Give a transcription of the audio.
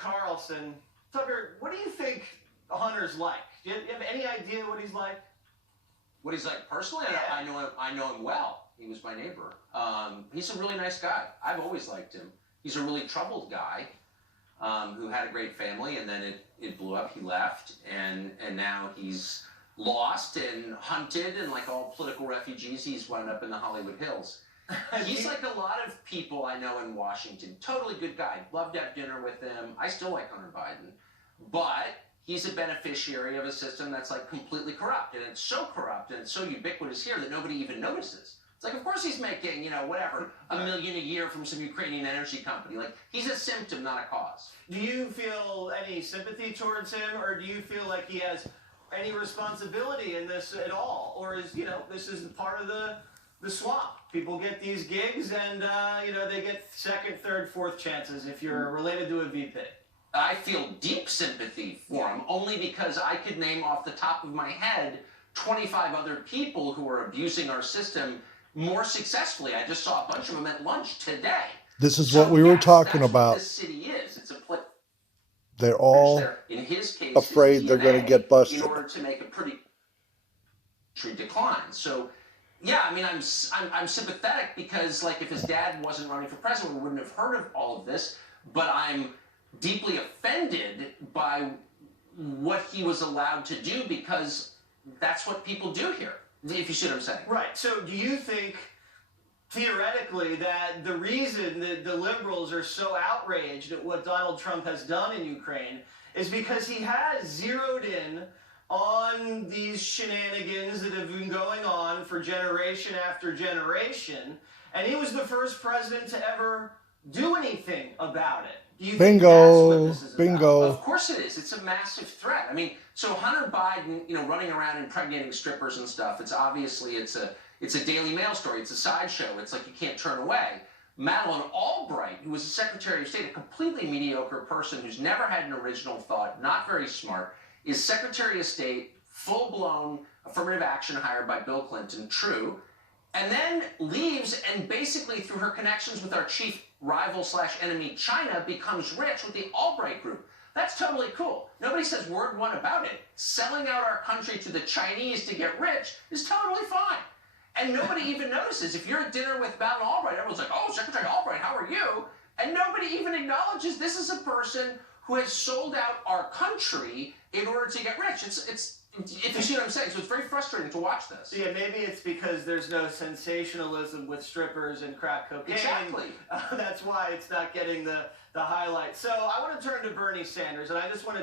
Carlson. Tucker, what do you think Hunter's like? Do you have any idea what he's like? What he's like personally? Yeah. I know him well. He was my neighbor. He's a really nice guy. I've always liked him. He's a really troubled guy who had a great family, and then it blew up. He left, and now he's lost and hunted, and like all political refugees, he's wound up in the Hollywood Hills. He's like a lot of people I know in Washington. Totally good guy. Love to have dinner with him. I still like Hunter Biden. But he's a beneficiary of a system that's like completely corrupt. And it's so corrupt and it's so ubiquitous here that nobody even notices. It's like, of course he's making, whatever, $1 million a year from some Ukrainian energy company. Like, he's a symptom, not a cause. Do you feel any sympathy towards him, or do you feel like he has any responsibility in this at all? Or is, this is part of the swamp? People get these gigs and, they get second, third, fourth chances if you're related to a VP. I feel deep sympathy for him, only because I could name off the top of my head 25 other people who are abusing our system more successfully. I just saw a bunch of them at lunch today. This is what we were talking that's about. What this city is. It's a place. They're all in his case, afraid they're going to get busted in order to make a pretty decline. So, yeah, I mean, I'm sympathetic because, like, if his dad wasn't running for president, we wouldn't have heard of all of this. But I'm deeply offended by what he was allowed to do, because that's what people do here, if you see what I'm saying. Right. So do you think, theoretically, that the reason that the liberals are so outraged at what Donald Trump has done in Ukraine is because he has zeroed in on these shenanigans that have been going on for generation after generation, and he was the first president to ever do anything about it? Bingo, bingo. Of course it is. It's a massive threat. I mean, so Hunter Biden, running around impregnating strippers and stuff, it's obviously, it's a Daily Mail story. It's a sideshow. It's like you can't turn away. Madeleine Albright, who was the Secretary of State, a completely mediocre person who's never had an original thought, not very smart, is Secretary of State, full-blown affirmative action hired by Bill Clinton, true, and then leaves and basically, through her connections with our chief rival/enemy China, becomes rich with the Albright Group. That's totally cool. Nobody says word one about it. Selling out our country to the Chinese to get rich is totally fine. And nobody even notices. If you're at dinner with Madeleine Albright, everyone's like, oh, Secretary Albright, how are you? And nobody even acknowledges this is a person who has sold out our country in order to get rich. It's if you see what I'm saying. So it's very frustrating to watch this. Yeah, maybe it's because there's no sensationalism with strippers and crack cocaine. Exactly. That's why it's not getting the highlight. So I want to turn to Bernie Sanders, and I just want to